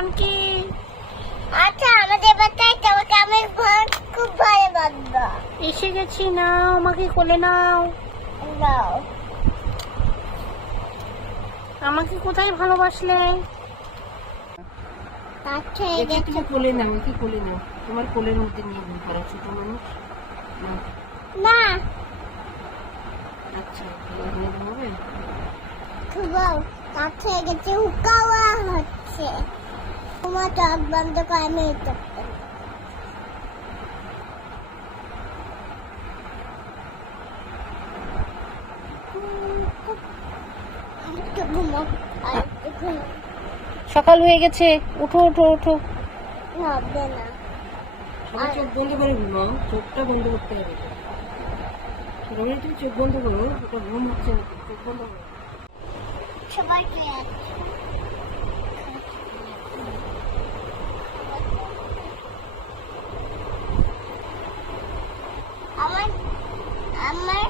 নাম কি? আচ্ছা আমাদের বাচ্চায় তোমাকে আমি খুব ভালো বাঁধবো। এসে গেছি নাও আমাকে কোলে নাও। দাও আমাকে কোথায় ভালোবাসলে? আচ্ছা একে তুমি কোলে নাও একে কোলে নাও। তোমার কোলের মধ্যে নিয়ে ঘুম পাড়া ছোট মানুষ। না আচ্ছা ঘুমাবে খুব কাছে গেছে হুকাওয়া হচ্ছে। তোমার চোখ বন্ধ করে আমি সকাল হয়ে গেছে। উঠো উঠো উঠো। হবে না। চোখ বন্ধ করে ঘুমাও চোখটা বন্ধ করতে হবে। তুমি চোখ বন্ধ করো ওটা ঘুম হচ্ছে না চোখ বন্ধ করো। সবাই 짠말